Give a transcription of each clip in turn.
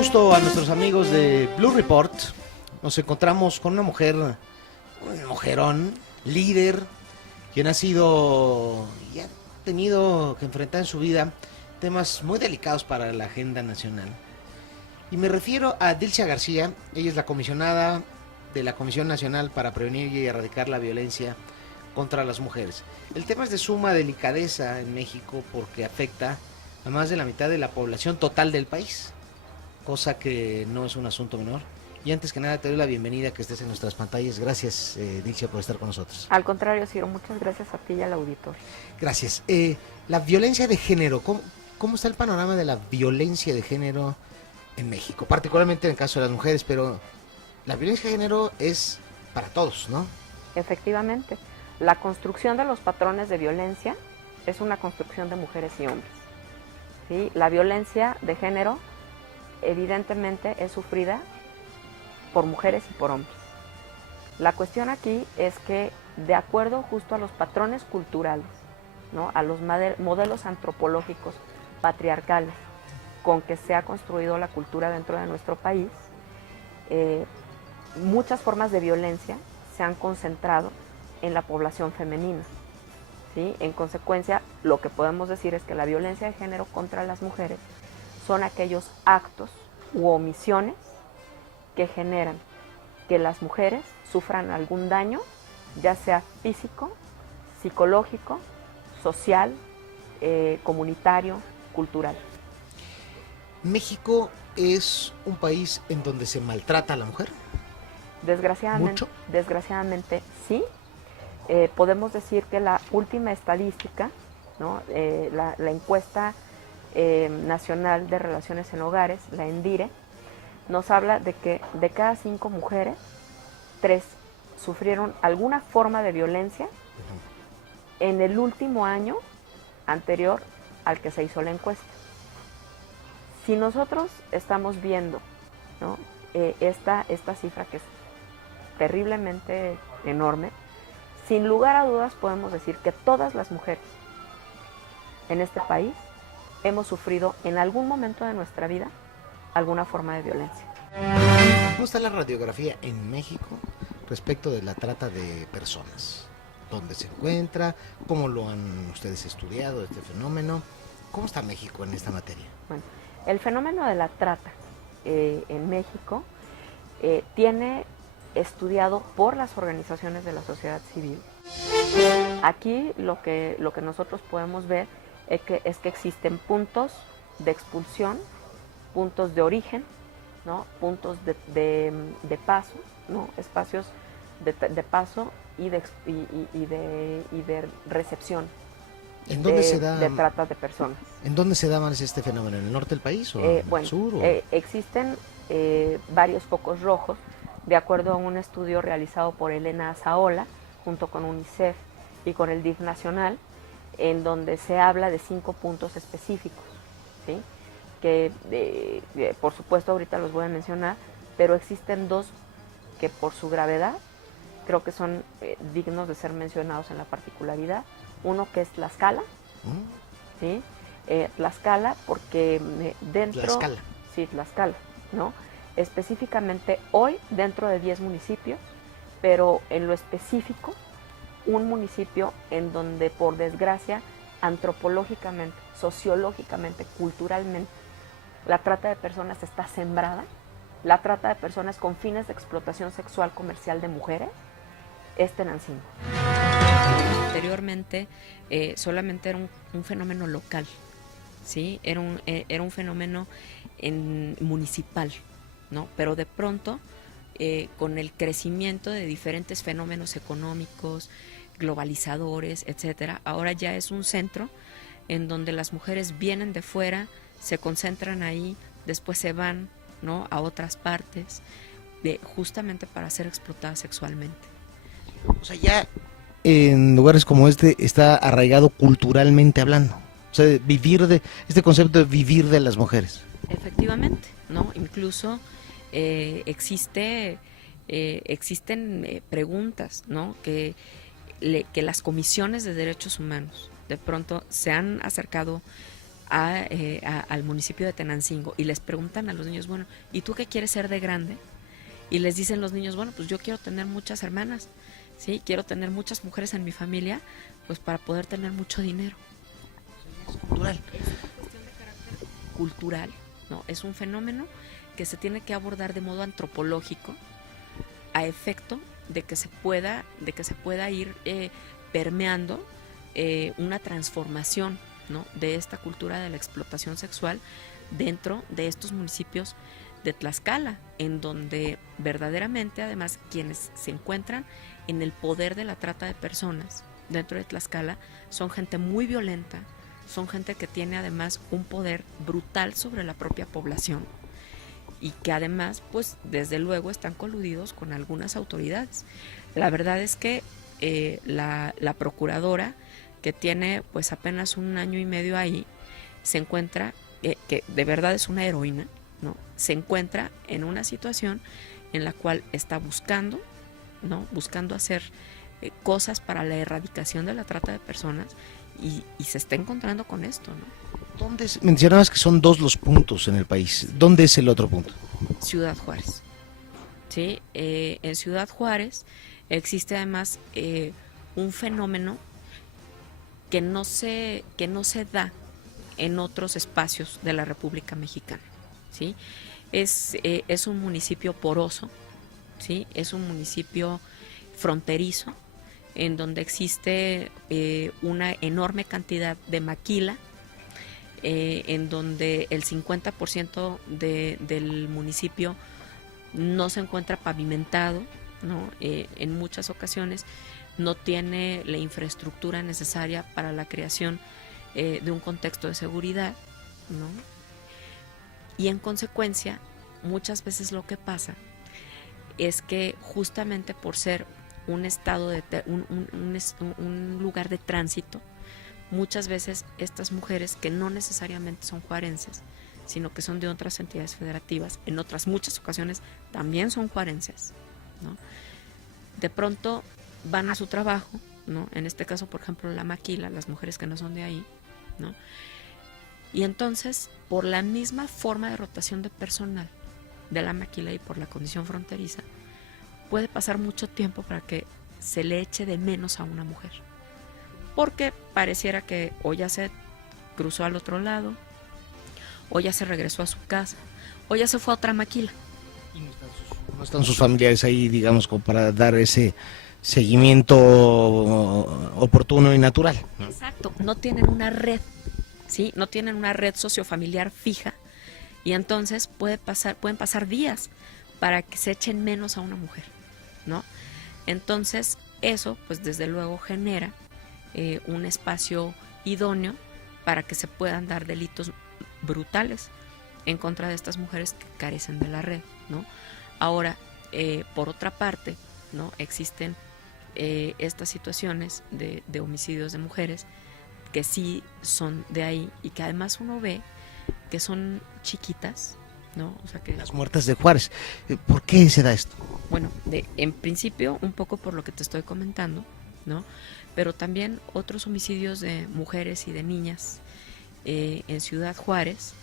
gusto a nuestros amigos de Blue Report. Nos encontramos con una mujer, un mujerón, líder, quien ha sido y ha tenido que enfrentar en su vida temas muy delicados para la agenda nacional. Y me refiero a Dilcia García. Ella es la comisionada de la Comisión Nacional para Prevenir y Erradicar la Violencia contra las Mujeres. El tema es de suma delicadeza en México porque afecta a más de la mitad de la población total del país, cosa que no es un asunto menor. Y antes que nada te doy la bienvenida, que estés en nuestras pantallas. Gracias, Dilcia, por estar con nosotros. Al contrario, Ciro, muchas gracias a ti y al auditorio. Gracias. La violencia de género, ¿cómo está el panorama de la violencia de género en México? Particularmente en el caso de las mujeres, pero la violencia de género es para todos, ¿no? Efectivamente, la construcción de los patrones de violencia es una construcción de mujeres y hombres. ¿Sí? La violencia de género evidentemente es sufrida por mujeres y por hombres. La cuestión aquí es que, de acuerdo justo a los patrones culturales, ¿no?, a los modelos antropológicos patriarcales con que se ha construido la cultura dentro de nuestro país, muchas formas de violencia se han concentrado en la población femenina. ¿Sí? En consecuencia, lo que podemos decir es que la violencia de género contra las mujeres son aquellos actos u omisiones que generan que las mujeres sufran algún daño, ya sea físico, psicológico, social, comunitario, cultural. ¿México es un país en donde se maltrata a la mujer? Desgraciadamente sí. Podemos decir que la última estadística, ¿no?, la encuesta nacional de relaciones en hogares, la ENDIRE, nos habla de que de cada 5 mujeres, 3 sufrieron alguna forma de violencia en el último año anterior al que se hizo la encuesta. Si nosotros estamos viendo, ¿no?, esta cifra, que es terriblemente enorme, sin lugar a dudas podemos decir que todas las mujeres en este país hemos sufrido en algún momento de nuestra vida alguna forma de violencia. ¿Cómo está la radiografía en México respecto de la trata de personas? ¿Dónde se encuentra? ¿Cómo lo han ustedes estudiado, este fenómeno? ¿Cómo está México en esta materia? Bueno, el fenómeno de la trata en México tiene estudiado por las organizaciones de la sociedad civil. Aquí lo que nosotros podemos ver es que existen puntos de expulsión, puntos de origen, ¿no?, puntos de paso, ¿no?, espacios de paso y de recepción. ¿En dónde se da? De trata de personas. ¿En dónde se da más este fenómeno? ¿En el norte del país o en el sur? Existen varios focos rojos, de acuerdo a un estudio realizado por Elena Azaola, junto con UNICEF y con el DIF nacional, en donde se habla de 5 puntos específicos, ¿sí?, que por supuesto ahorita los voy a mencionar, pero existen 2 que por su gravedad creo que son dignos de ser mencionados en la particularidad. Uno que es Tlaxcala, ¿sí? Tlaxcala porque dentro... Tlaxcala. Sí, Tlaxcala, ¿no? Específicamente hoy dentro de 10 municipios, pero en lo específico un municipio en donde, por desgracia, antropológicamente, sociológicamente, culturalmente, la trata de personas está sembrada, la trata de personas con fines de explotación sexual comercial de mujeres, es Tenancingo. Anteriormente solamente era un fenómeno local, ¿sí? Era un fenómeno municipal, ¿no? Pero de pronto, con el crecimiento de diferentes fenómenos económicos, globalizadores, etcétera, ahora ya es un centro en donde las mujeres vienen de fuera, se concentran ahí, después se van, ¿no?, a otras partes, justamente para ser explotadas sexualmente. O sea, ya en lugares como este está arraigado culturalmente hablando. O sea, este concepto de vivir de las mujeres. Efectivamente, ¿no? Incluso existen preguntas, ¿no?, que las comisiones de derechos humanos de pronto se han acercado al municipio de Tenancingo y les preguntan a los niños, bueno, ¿y tú qué quieres ser de grande? Y les dicen los niños, bueno, pues yo quiero tener muchas hermanas, ¿sí? Quiero tener muchas mujeres en mi familia, pues para poder tener mucho dinero. Es cultural. Es una cuestión de carácter cultural, ¿no? Es un fenómeno que se tiene que abordar de modo antropológico a efecto de que se pueda ir permeando una transformación, ¿no? De esta cultura de la explotación sexual dentro de estos municipios de Tlaxcala, en donde verdaderamente además quienes se encuentran en el poder de la trata de personas dentro de Tlaxcala son gente muy violenta, son gente que tiene además un poder brutal sobre la propia población y que además pues desde luego están coludidos con algunas autoridades. La verdad es que la procuradora, que tiene pues apenas 1 año y medio ahí, se encuentra, que de verdad es una heroína, ¿no? Se encuentra en una situación en la cual está buscando, ¿no? Buscando hacer cosas para la erradicación de la trata de personas y se está encontrando con esto, ¿no? Mencionabas que son 2 los puntos en el país. ¿Dónde es el otro punto? Ciudad Juárez. ¿Sí? En Ciudad Juárez existe además un fenómeno que no se da en otros espacios de la República Mexicana, ¿sí? Es un municipio poroso, ¿sí? Es un municipio fronterizo, en donde existe una enorme cantidad de maquila, en donde el 50% del municipio no se encuentra pavimentado, ¿no? En muchas ocasiones no tiene la infraestructura necesaria para la creación de un contexto de seguridad, ¿no? Y en consecuencia, muchas veces lo que pasa es que justamente por ser un estado un lugar de tránsito, muchas veces estas mujeres que no necesariamente son juarenses, sino que son de otras entidades federativas, en otras muchas ocasiones también son juarenses, ¿no? De pronto van a su trabajo, ¿no? En este caso, por ejemplo, la maquila, las mujeres que no son de ahí, ¿no? Y entonces, por la misma forma de rotación de personal de la maquila y por la condición fronteriza, puede pasar mucho tiempo para que se le eche de menos a una mujer. Porque pareciera que o ya se cruzó al otro lado, o ya se regresó a su casa, o ya se fue a otra maquila. Y no están sus familiares ahí, digamos, como para dar ese seguimiento oportuno y natural, ¿no? Exacto, no tienen una red, ¿sí? No tienen una red sociofamiliar fija y entonces pueden pasar días para que se echen menos a una mujer, ¿no? Entonces eso, pues desde luego genera un espacio idóneo para que se puedan dar delitos brutales en contra de estas mujeres que carecen de la red, ¿no? Ahora, por otra parte, ¿no? Existen estas situaciones de homicidios de mujeres que sí son de ahí y que además uno ve que son chiquitas, ¿no? O sea que las muertas de Juárez. ¿Por qué se da esto? Bueno, en principio un poco por lo que te estoy comentando, ¿no? Pero también otros homicidios de mujeres y de niñas en Ciudad Juárez,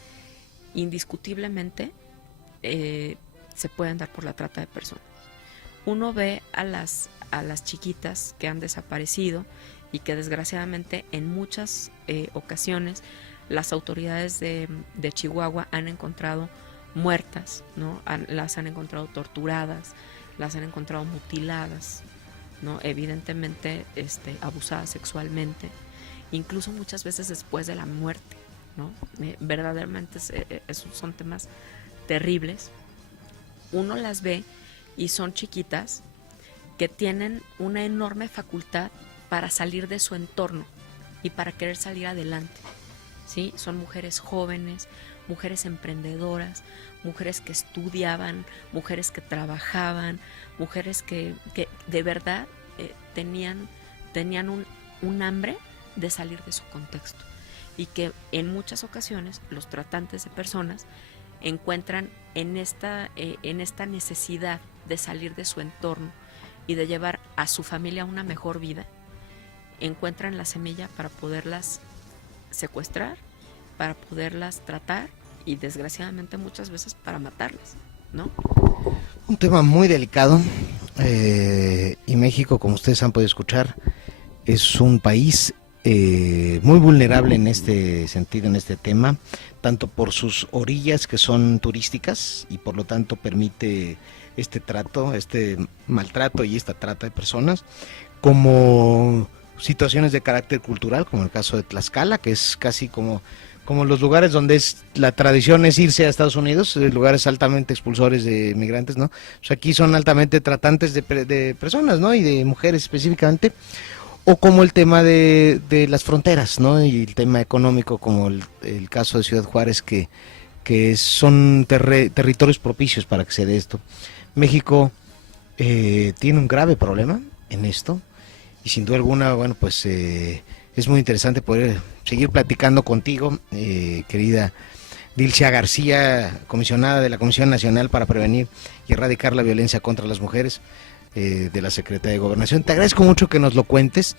indiscutiblemente se pueden dar por la trata de personas. Uno ve a las chiquitas que han desaparecido y que desgraciadamente en muchas ocasiones las autoridades de Chihuahua han encontrado muertas, ¿no? Las han encontrado torturadas, las han encontrado mutiladas, ¿no? Evidentemente abusadas sexualmente, incluso muchas veces después de la muerte, ¿no? Verdaderamente son temas terribles. Uno las ve y son chiquitas que tienen una enorme facultad para salir de su entorno y para querer salir adelante, ¿sí? Son mujeres jóvenes, mujeres emprendedoras, mujeres que estudiaban, mujeres que trabajaban, mujeres que de verdad tenían un hambre de salir de su contexto y que en muchas ocasiones los tratantes de personas encuentran en esta necesidad de salir de su entorno y de llevar a su familia una mejor vida, encuentran la semilla para poderlas secuestrar para poderlas tratar y desgraciadamente muchas veces para matarlas, ¿no? Un tema muy delicado, y México, como ustedes han podido escuchar, es un país muy vulnerable en este sentido, en este tema, tanto por sus orillas que son turísticas y por lo tanto permite este trato, este maltrato y esta trata de personas, como situaciones de carácter cultural, como el caso de Tlaxcala, que es casi como los lugares donde la tradición es irse a Estados Unidos, lugares altamente expulsores de migrantes, ¿no? O sea, aquí son altamente tratantes de personas, ¿no? Y de mujeres específicamente. O como el tema de las fronteras, ¿no? Y el tema económico, como el caso de Ciudad Juárez, que son territorios propicios para que se dé esto. México tiene un grave problema en esto, y sin duda alguna, bueno, pues es muy interesante poder seguir platicando contigo, querida Dilcia García, comisionada de la Comisión Nacional para Prevenir y Erradicar la Violencia contra las Mujeres, de la Secretaría de Gobernación. Te agradezco mucho que nos lo cuentes.